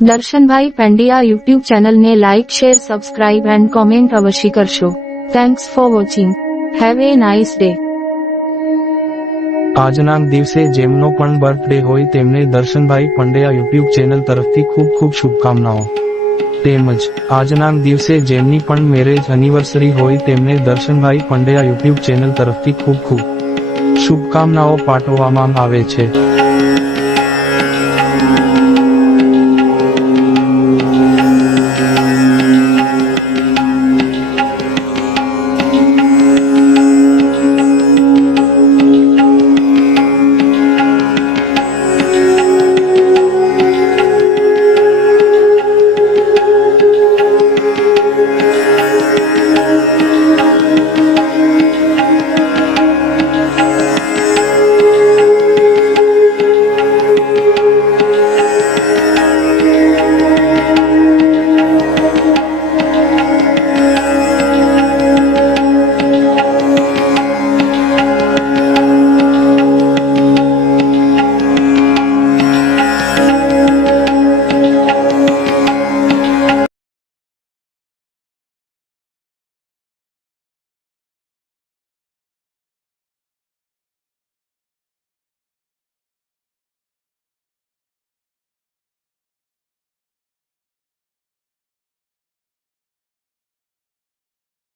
Darshanbhai Pandya YouTube ચેનલને like share subscribe and comment અવશ્ય કરશો. Thanks for watching. Have a nice day. આજના દિવસે જેમનો પણ બર્થડે હોય તેમને દર્શનભાઈ પંડ્યા યુટ્યુબ ચેનલ તરફથી ખૂબ ખૂબ શુભકામનાઓ. તેમજ આજના દિવસે જેમની પણ મેરેજ એનિવર્સરી હોય તેમને દર્શનભાઈ પંડ્યા યુટ્યુબ ચેનલ તરફથી ખૂબ ખૂબ શુભકામનાઓ પાઠવવામાં આવે છે.